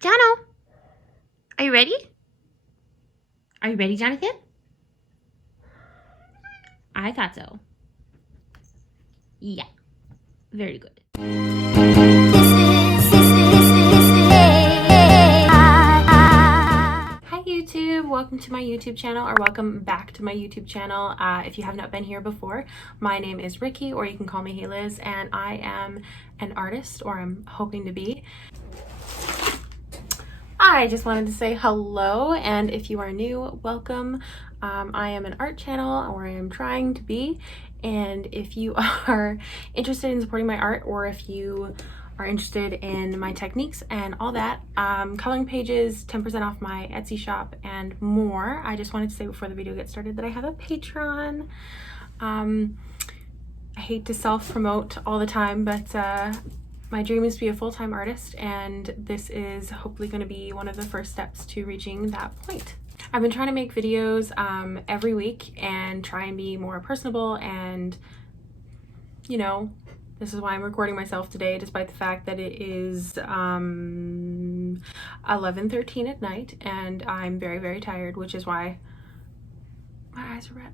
Jono, are you ready? Are you ready, Jonathan? I thought so. Yeah, very good. Hi YouTube, welcome to my YouTube channel, or welcome back to my YouTube channel. If you have not been here before, my name is Ricky, or you can call me hailiiz, and I am an artist, or I'm hoping to be. I just wanted to say hello, and if you are new, welcome. I am an art channel, or I am trying to be, and if you are interested in supporting my art, or if you are interested in my techniques and all that, coloring pages, 10% off my Etsy shop, and more. I just wanted to say before the video gets started that I have a Patreon. I hate to self-promote all the time, but my dream is to be a full-time artist, and this is hopefully going to be one of the first steps to reaching that point. I've been trying to make videos every week and try and be more personable, and you know, this is why I'm recording myself today, despite the fact that it is 11:13 at night and I'm very, very tired, which is why my eyes are red.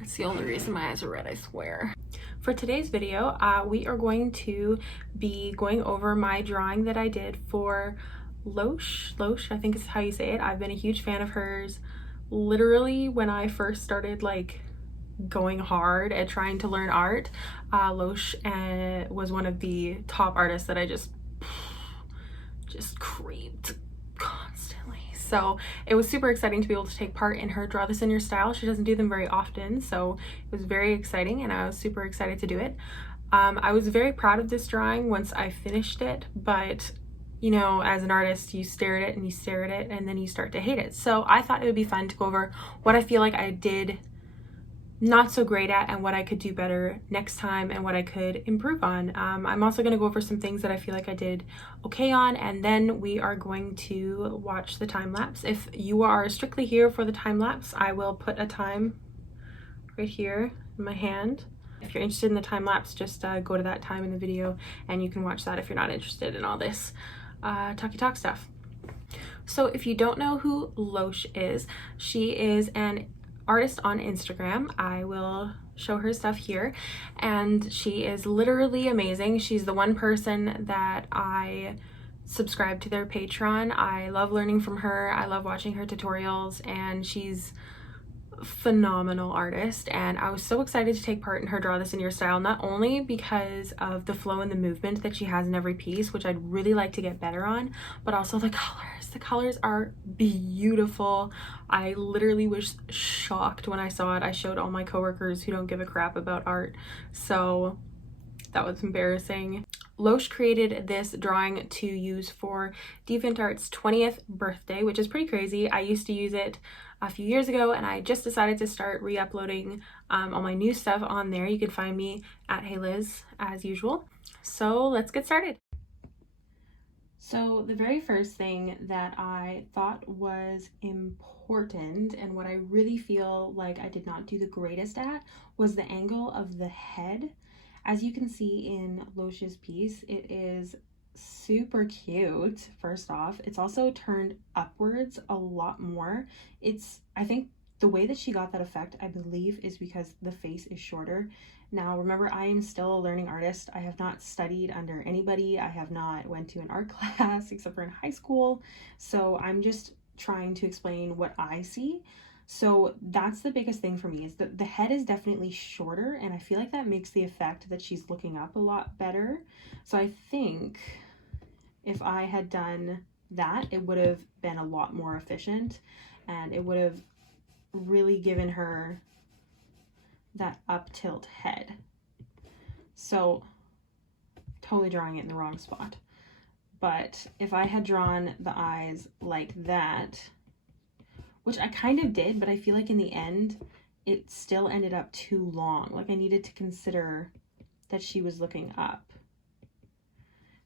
That's the only reason my eyes are red, I swear. For today's video, we are going to be going over my drawing that I did for LOISH, I think is how you say it. I've been a huge fan of hers literally when I first started like going hard at trying to learn art. LOISH was one of the top artists that I just craved constantly. So it was super exciting to be able to take part in her Draw This in Your Style. She doesn't do them very often, so it was very exciting and I was super excited to do it. I was very proud of this drawing once I finished it, but you know, as an artist, you stare at it and you stare at it and then you start to hate it. So I thought it would be fun to go over what I feel like I did not so great at and what I could do better next time and what I could improve on. I'm also going to go over some things that I feel like I did okay on, and then we are going to watch the time lapse. If you are strictly here for the time lapse, I will put a time right here in my hand. If you're interested in the time lapse, just go to that time in the video and you can watch that if you're not interested in all this talky talk stuff. So if you don't know who LOISH is, she is an artist on Instagram. I will show her stuff here, and she is literally amazing. She's the one person that I subscribe to their Patreon. I love learning from her. I love watching her tutorials, and she's a phenomenal artist, and I was so excited to take part in her Draw This in Your Style, not only because of the flow and the movement that she has in every piece, which I'd really like to get better on, but also the colors. The colors are beautiful. I literally was shocked when I saw it. I showed all my coworkers who don't give a crap about art, so that was embarrassing. LOISH created this drawing to use for DeviantArt's 20th birthday, which is pretty crazy. I used to use it a few years ago, and I just decided to start re-uploading all my new stuff on there. You can find me at hailiiz as usual. So let's get started. So the very first thing that I thought was important, and what I really feel like I did not do the greatest at, was the angle of the head. As you can see in LOISH's piece, it is super cute. First off, it's also turned upwards a lot more. I think the way that she got that effect, I believe, is because the face is shorter. Now, remember, I am still a learning artist. I have not studied under anybody. I have not went to an art class except for in high school. So I'm just trying to explain what I see. So that's the biggest thing for me, is that the head is definitely shorter, and I feel like that makes the effect that she's looking up a lot better. So I think if I had done that, it would have been a lot more efficient, and it would have really given her that up tilt head. So totally drawing it in the wrong spot. But if I had drawn the eyes like that, which I kind of did, but I feel like in the end, it still ended up too long. Like I needed to consider that she was looking up.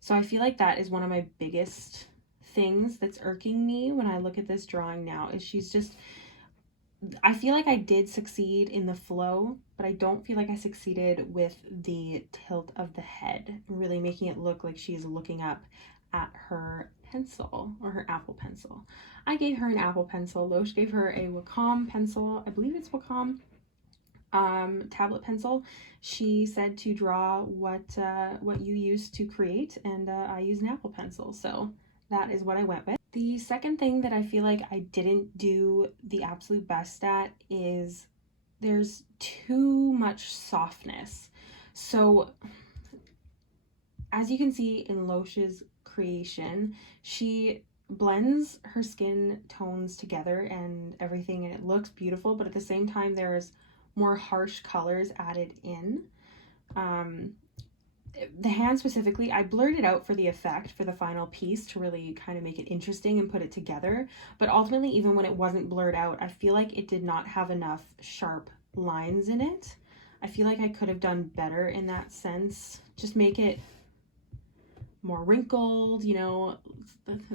So I feel like that is one of my biggest things that's irking me when I look at this drawing now, is she's just, I feel like I did succeed in the flow, but I don't feel like I succeeded with the tilt of the head, really making it look like she's looking up at her pencil, or her Apple pencil. I gave her an Apple pencil. LOISH gave her a Wacom pencil. I believe it's Wacom tablet pencil. She said to draw what you use to create, and I use an Apple pencil, so that is what I went with. The second thing that I feel like I didn't do the absolute best at is there's too much softness. So as you can see in LOISH's creation, she blends her skin tones together and everything, and it looks beautiful, but at the same time there's more harsh colors added in. The hand specifically, I blurred it out for the effect for the final piece to really kind of make it interesting and put it together, but ultimately, even when it wasn't blurred out, I feel like it did not have enough sharp lines in it. I feel like I could have done better in that sense. Just make it more wrinkled, you know,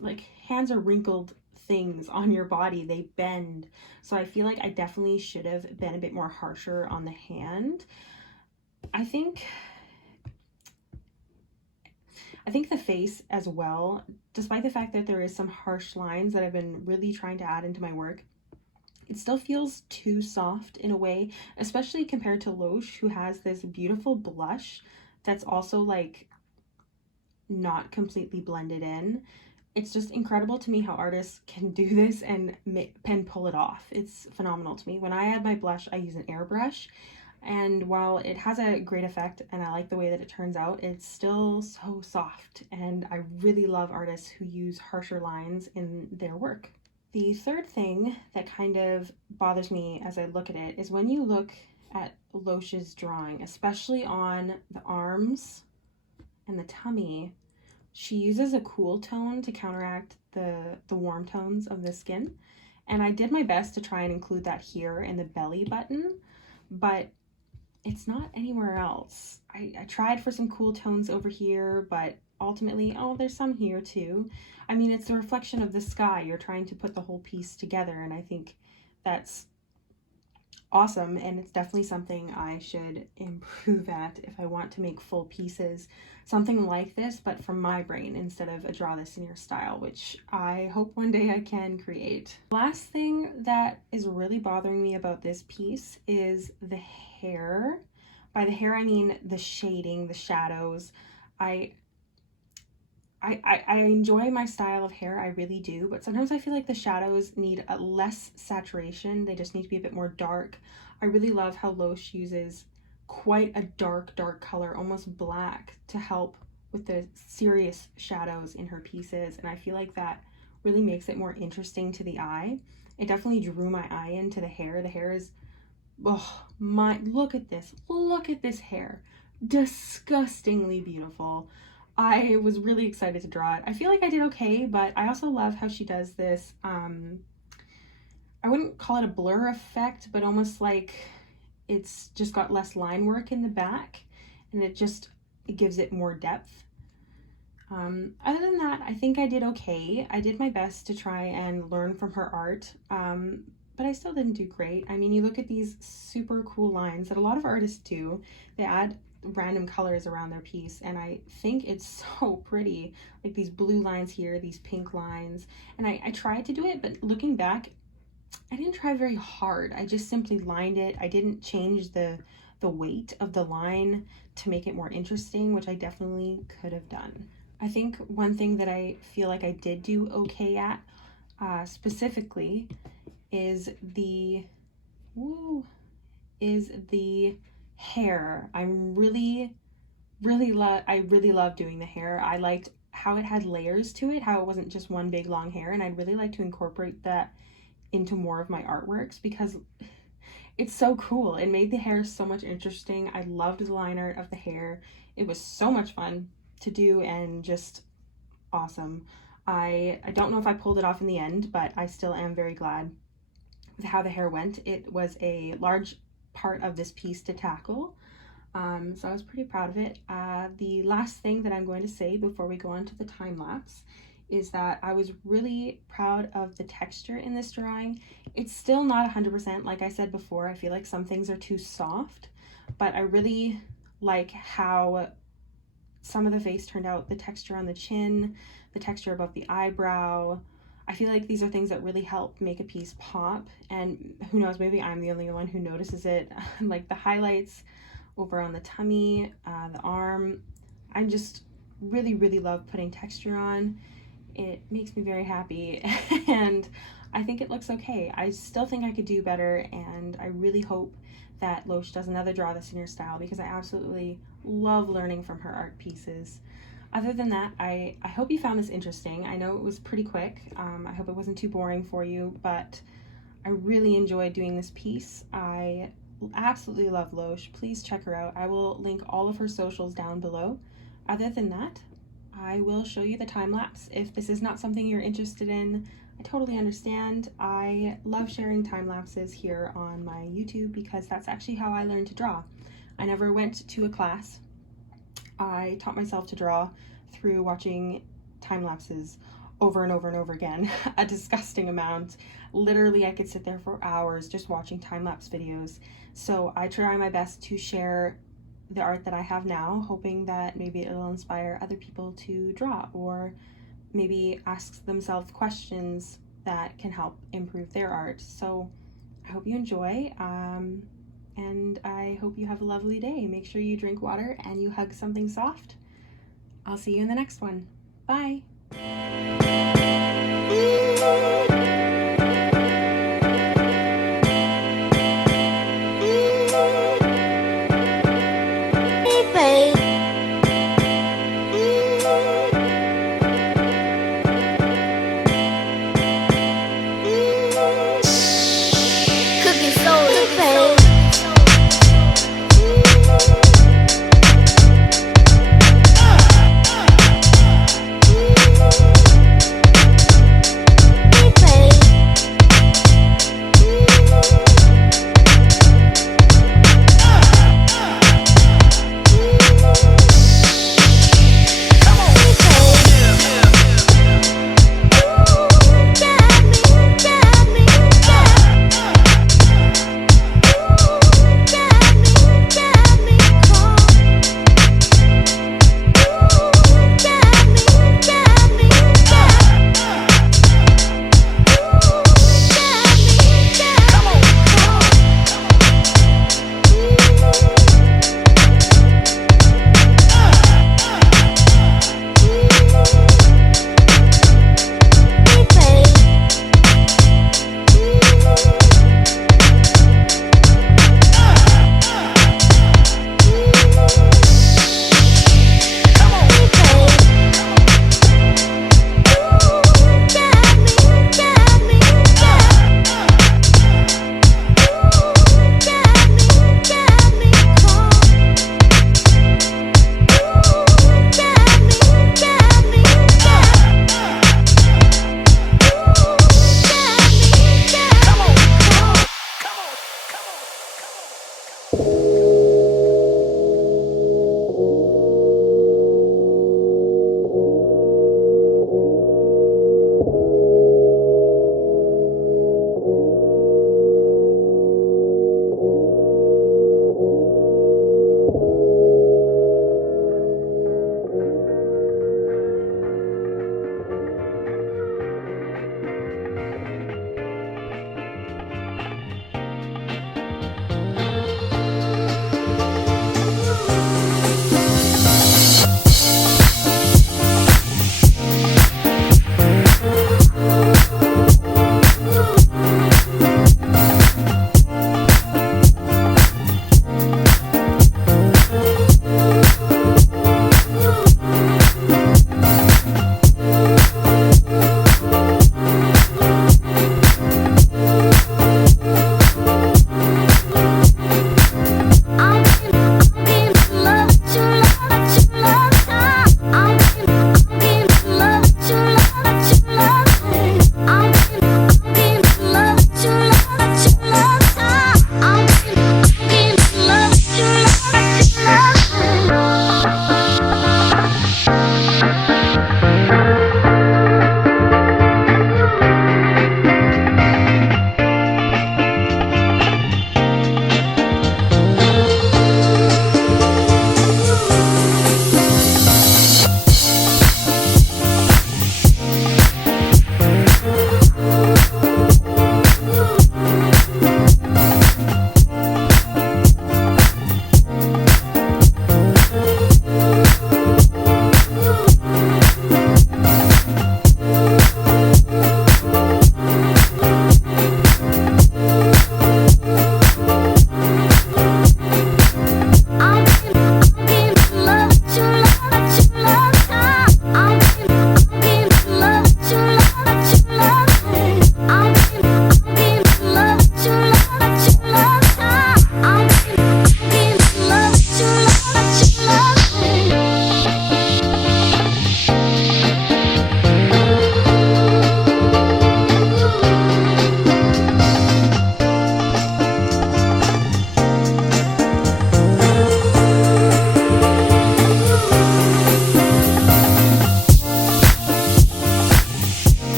like hands are wrinkled things on your body, they bend. So I feel like I definitely should have been a bit more harsher on the hand. I think the face as well, despite the fact that there is some harsh lines that I've been really trying to add into my work, it still feels too soft in a way, especially compared to LOISH, who has this beautiful blush that's also like not completely blended in. It's just incredible to me how artists can do this and pull it off. It's phenomenal to me. When I add my blush, I use an airbrush, and while it has a great effect and I like the way that it turns out, it's still so soft, and I really love artists who use harsher lines in their work. The third thing that kind of bothers me as I look at it is when you look at LOISH's drawing, especially on the arms and the tummy, she uses a cool tone to counteract the warm tones of the skin. And I did my best to try and include that here in the belly button, but it's not anywhere else. I tried for some cool tones over here, but ultimately, oh, there's some here too. I mean, it's the reflection of the sky. You're trying to put the whole piece together, and I think that's awesome, and it's definitely something I should improve at if I want to make full pieces, something like this, but from my brain instead of a draw this in your style, which I hope one day I can create. Last thing that is really bothering me about this piece is the hair. By the hair, I mean the shading, the shadows. I enjoy my style of hair, I really do, but sometimes I feel like the shadows need a less saturation. They just need to be a bit more dark. I really love how LOISH uses quite a dark color, almost black, to help with the serious shadows in her pieces, and I feel like that really makes it more interesting to the eye. It definitely drew my eye into the hair. The hair is, oh my, look at this hair. Disgustingly beautiful. I was really excited to draw it. I feel like I did okay, but I also love how she does this, I wouldn't call it a blur effect, but almost like it's just got less line work in the back, and it gives it more depth. Other than that, I think I did okay. I did my best to try and learn from her art, but I still didn't do great. I mean, you look at these super cool lines that a lot of artists do. They add random colors around their piece, and I think it's so pretty, like these blue lines here, these pink lines, and I tried to do it, but looking back, I didn't try very hard. I just simply lined it. I didn't change the weight of the line to make it more interesting, which I definitely could have done. I think one thing that I feel like I did do okay at specifically is the hair. I really love doing the hair. I liked how it had layers to it, how it wasn't just one big long hair, and I'd really like to incorporate that into more of my artworks because it's so cool. It made the hair so much interesting. I loved the line art of the hair. It was so much fun to do and just awesome. I don't know if I pulled it off in the end, but I still am very glad with how the hair went. It was a large part of this piece to tackle, so I was pretty proud of it. The last thing that I'm going to say before we go on to the time lapse is that I was really proud of the texture in this drawing. It's still not 100%, like I said before. I feel like some things are too soft, but I really like how some of the face turned out, the texture on the chin, the texture above the eyebrow. I feel like these are things that really help make a piece pop, and who knows, maybe I'm the only one who notices it. Like the highlights over on the tummy, the arm. I just really love putting texture on. It makes me very happy and I think it looks okay. I still think I could do better, and I really hope that LOISH does another Draw This in Your Style, because I absolutely love learning from her art pieces. Other than that, I hope you found this interesting. I know it was pretty quick. I hope it wasn't too boring for you, but I really enjoyed doing this piece. I absolutely love LOISH. Please check her out. I will link all of her socials down below. Other than that, I will show you the time lapse. If this is not something you're interested in, I totally understand. I love sharing time lapses here on my YouTube because that's actually how I learned to draw. I never went to a class. I taught myself to draw through watching time lapses over and over and over again, a disgusting amount. Literally, I could sit there for hours just watching time lapse videos. So I try my best to share the art that I have now, hoping that maybe it'll inspire other people to draw, or maybe ask themselves questions that can help improve their art. So I hope you enjoy, and I hope you have a lovely day. Make sure you drink water and you hug something soft. I'll see you in the next one. Bye.